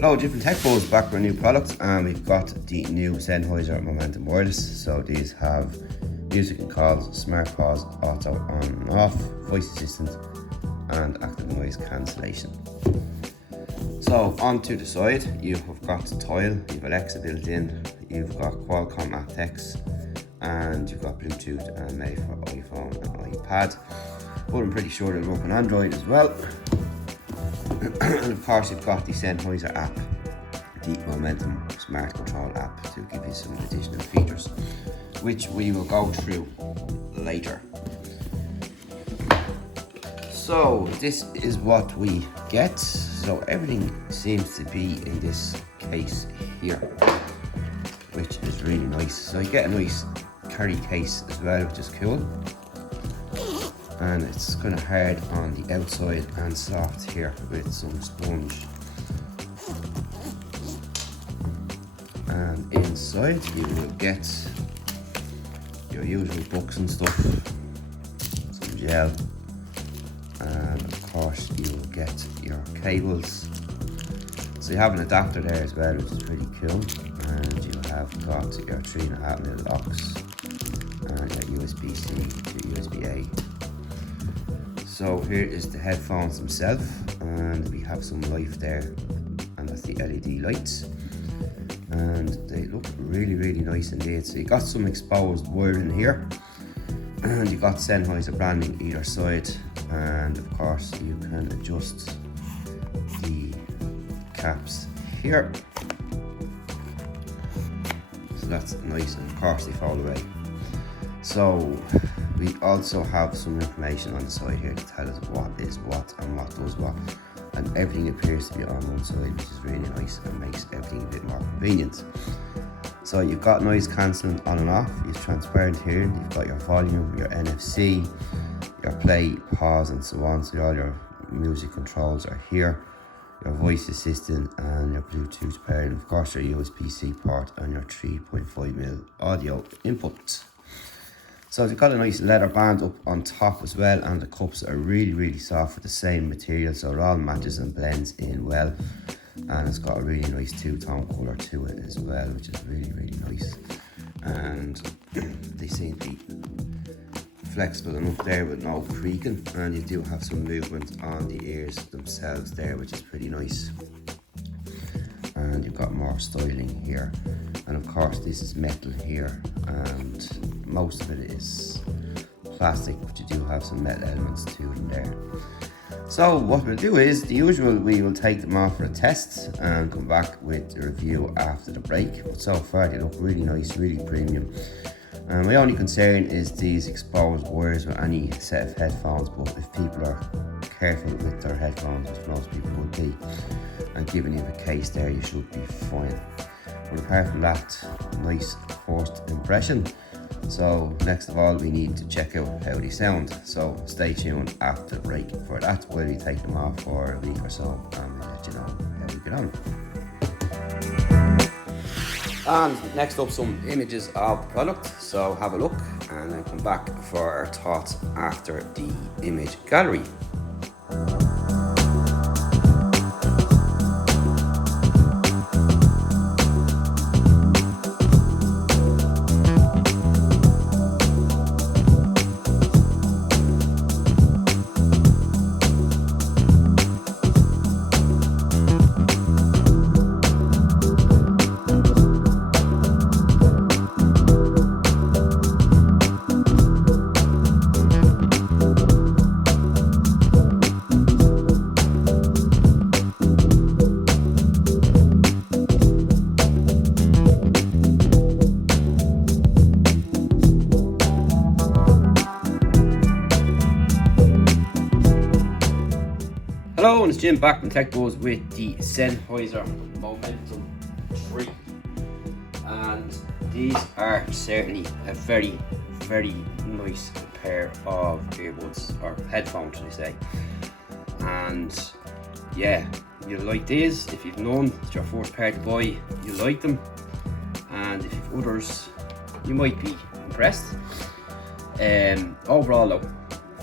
Hello different tech bros, back with a new product, and we've got the new Sennheiser Momentum Wireless. So these have music and calls, smart pause, auto on and off, voice assistant and active noise cancellation. So onto the side you have got the tile, you've Alexa built in, you've got Qualcomm aptX, and you've got Bluetooth and made for iPhone and iPad, but I'm pretty sure it'll work on Android as well. And of course you've got the Sennheiser app, the Momentum Smart Control app, to give you some additional features, which we will go through later. So this is what we get. So everything seems to be in this case here, which is really nice. So you get a nice carry case as well, which is cool. And it's kind of hard on the outside and soft here with some sponge. And inside you will get your usual books and stuff, some gel, and of course you will get your cables. So you have an adapter there as well, which is pretty cool, and you have got your 3.5mm aux and your USB-C, your USB-A. So here is the headphones themselves, and we have some light there, and that's the LED lights, and they look really nice indeed. So you got some exposed wire in here, and you got Sennheiser branding either side, and of course you can adjust the caps here, so that's nice, and of course they fall away. So we also have some information on the side here to tell us what is what and what does what, and everything appears to be on one side, which is really nice and makes everything a bit more convenient. So you've got noise cancelling on and off, you've transparent here, you've got your volume, your NFC, your play, pause and so on. So all your music controls are here, your voice assistant and your Bluetooth pair, and of course your USB-C port and your 3.5mm audio input. So they've got a nice leather band up on top as well, and the cups are really soft with the same material, so it all matches and blends in well, and it's got a really nice two-tone colour to it as well, which is really nice. And they seem to be flexible enough there with no creaking, and you do have some movement on the ears themselves there, which is pretty nice. And you've got more styling here, and of course this is metal here, and most of it is plastic, but you do have some metal elements to them there. So what we'll do is the usual, we will take them off for a test and come back with a review after the break. But so far they look really nice, really premium. And my only concern is these exposed wires with any set of headphones, but if people are careful with their headphones, which most people would be, and giving you the case there, you should be fine. But apart from that, nice first impression. So next of all, we need to check out how they sound. So stay tuned after the break for that, while we take them off for a week or so, and we'll let you know how we get on. And next up, some images of the product, so have a look and then come back for our thoughts after the image gallery. Hello, and it's Jim back from Tech Buzz with the Sennheiser Momentum 3, and these are certainly a very nice pair of earbuds, or headphones should I say. And yeah, you'll like these. If you've none, it's your first pair to buy, you like them, and if you've others, you might be impressed. Overall though,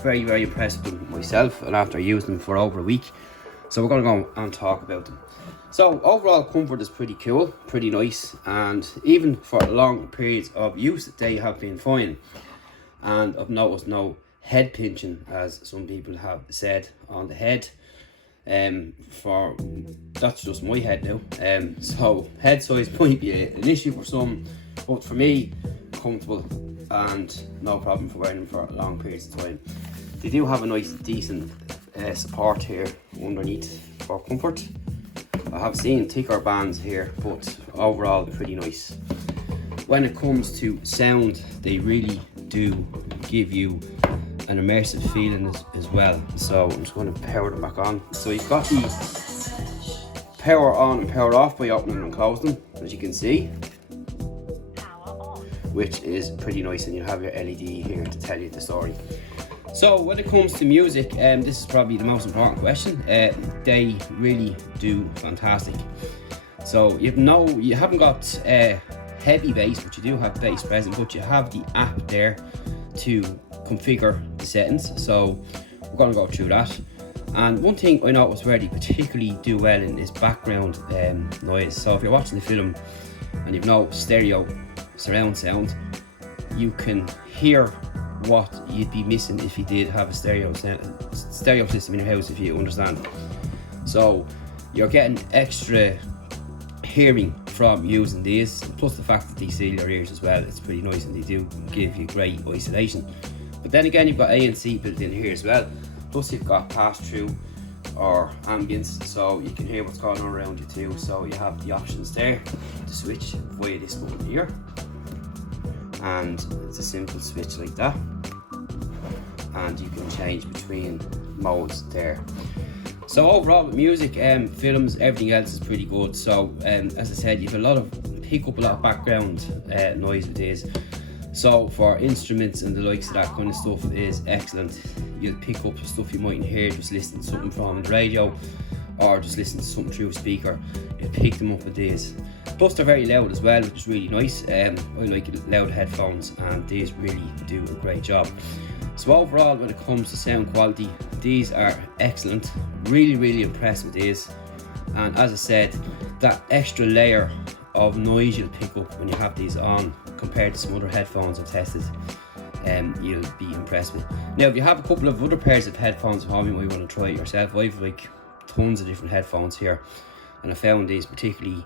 very impressed with them myself, and after using them for over a week, so we're going to go and talk about them. So overall comfort is pretty cool, pretty nice, and even for long periods of use they have been fine. And I've noticed no head pinching, as some people have said, on the head. For that's just my head now. So head size might be an issue for some, but for me, comfortable and no problem for wearing them for long periods of time. They do have a nice decent support here underneath for comfort. I have seen thicker bands here, but overall pretty nice. When it comes to sound, they really do give you an immersive feeling as well. So I'm just going to power them back on. So you've got the power on and power off by opening and closing them, as you can see, which is pretty nice, and you have your LED here to tell you the story. So when it comes to music, this is probably the most important question. They really do fantastic. So you haven't got heavy bass, but you do have bass present, but you have the app there to configure the settings. So we're going to go through that. And one thing I noticed where they particularly do well in is background noise. So if you're watching the film and you've no stereo surround sound, you can hear what you'd be missing if you did have a stereo system in your house, if you understand. So you're getting extra hearing from using these, plus the fact that they seal your ears as well. It's pretty nice, and they do give you great isolation. But then again, you've got ANC built in here as well, plus you've got pass-through or ambience, so you can hear what's going on around you too. So you have the options there to switch via this button here, and it's a simple switch like that, and you can change between modes there. So overall with music, films, everything else is pretty good. So as I said, you have pick up a lot of background noise with this. So for instruments and the likes of that kind of stuff is excellent. You'll pick up stuff you mightn't hear just listening to something from the radio, or just listening to something through a speaker. You pick them up with these. Plus they're very loud as well, which is really nice. I like loud headphones, and these really do a great job. So overall, when it comes to sound quality, these are excellent. Really impressed with these. And as I said, that extra layer of noise you'll pick up when you have these on compared to some other headphones I've tested, you'll be impressed with. Now if you have a couple of other pairs of headphones at home, you might want to try it yourself. I've like tons of different headphones here, and I found these particularly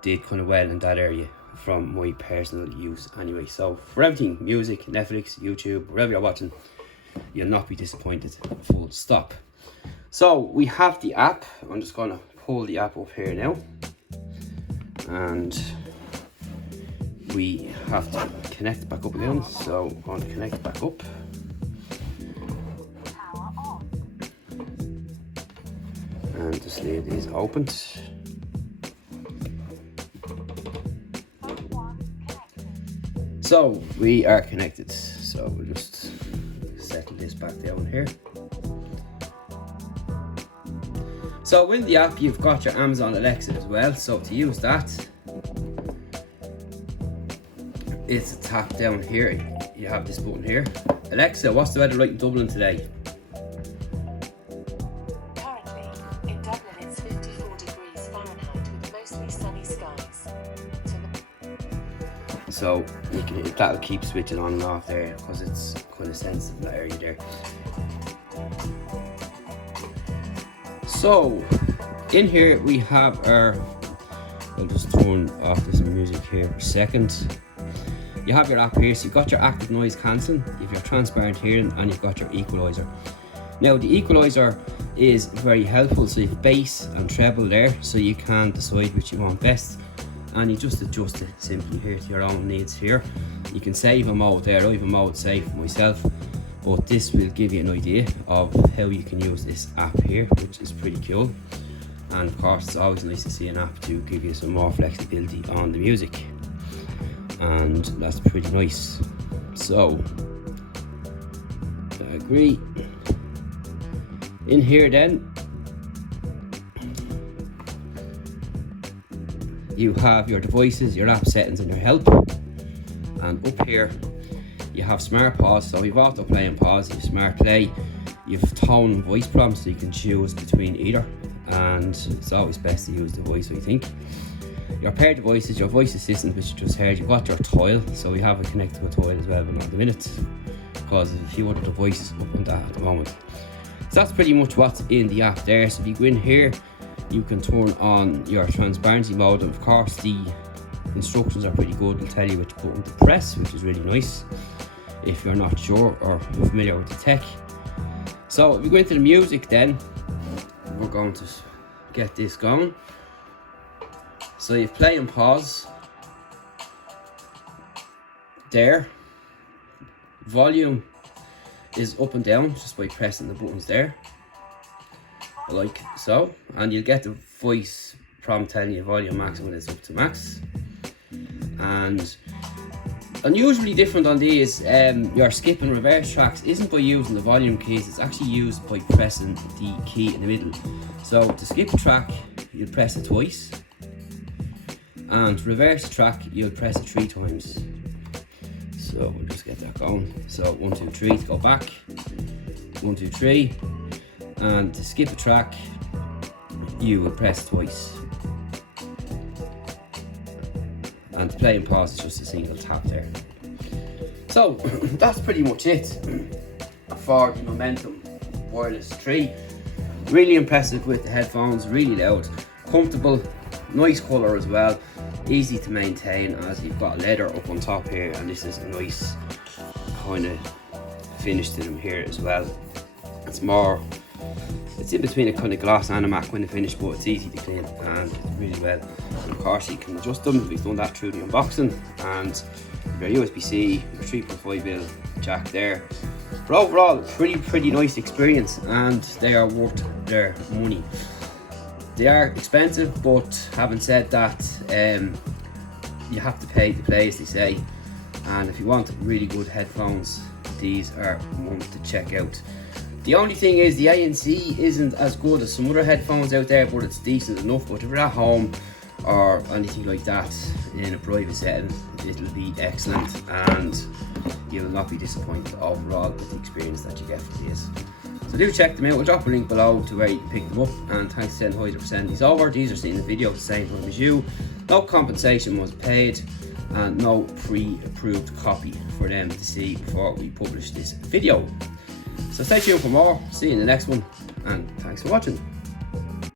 did kind of well in that area from my personal use anyway. So for everything, music, Netflix, YouTube, wherever you're watching, you'll not be disappointed, full stop. So we have the app. I'm just going to pull the app up here now, and we have to connect back up again. So I'm going to connect back up, and just leave these opened. So we are connected. So we'll just settle this back down here. So in the app you've got your Amazon Alexa as well. So to use that, it's a tap down here. You have this button here. Alexa, what's the weather like in Dublin today? Currently in Dublin it's 54 degrees Fahrenheit with mostly sunny skies. So that'll keep switching on and off there because it's kind of sensitive in that area there. So in here we have our, I'll just turn off this music here for a second. You have your app here, so you've got your active noise cancelling, you've your transparent hearing, and you've got your equalizer. Now the equalizer is very helpful, so you've bass and treble there, so you can decide which you want best, and you just adjust it simply here to your own needs here. You can save a mode there. I have a mode saved for myself, but this will give you an idea of how you can use this app here, which is pretty cool. And of course it's always nice to see an app to give you some more flexibility on the music, and that's pretty nice. So I agree. In here then you have your devices, your app settings, and your help, and up here you have smart pause. So you've auto play and pause, you've smart play, you've tone and voice prompts, so you can choose between either, and it's always best to use the voice, I think. Your paired devices, your voice assistant, which you just heard, you've got your tile, so we have it connected to a tile as well, but not at the minute, because there's a few other devices up on that at the moment. So that's pretty much what's in the app there. So if you go in here, you can turn on your transparency mode, and of course the instructions are pretty good. It'll tell you which button to press, which is really nice if you're not sure or familiar with the tech. So if we go into the music then, we're going to get this going. So you play and pause there. Volume is up and down just by pressing the buttons there, like so, and you'll get the voice prompt telling you volume max when it's up to max. And unusually different on these, your skip and reverse tracks isn't by using the volume keys, it's actually used by pressing the key in the middle. So to skip a track, you'll press it twice, and reverse track, you'll press it 3 times. So we'll just get that going. So 1, 2, 3 to go back, 1, 2, 3, and to skip a track, you will press twice. And to play and pause is just a single tap there. So that's pretty much it for the Momentum Wireless 3. Really impressive with the headphones, really loud, comfortable, nice colour as well, easy to maintain as you've got leather up on top here, and this is a nice kind of finish to them here as well. It's in between a kind of gloss and a matte kind of finish, but it's easy to clean and really well. And of course you can adjust them, we've done that through the unboxing, and your USB-C, your 3.5mm jack there. But overall, pretty nice experience, and they are worth their money. They are expensive, but having said that, you have to pay to play, as they say. And if you want really good headphones, these are ones to check out. The only thing is the ANC isn't as good as some other headphones out there, but it's decent enough. But if you're at home or anything like that in a private setting, it'll be excellent, and you'll not be disappointed overall with the experience that you get from these. So do check them out. We'll drop a link below to where you can pick them up, and thanks to Sennheiser for sending these over. These are seen in the video at the same time as you. No compensation was paid, and no pre-approved copy for them to see before we publish this video. So stay tuned for more. See you in the next one, and thanks for watching.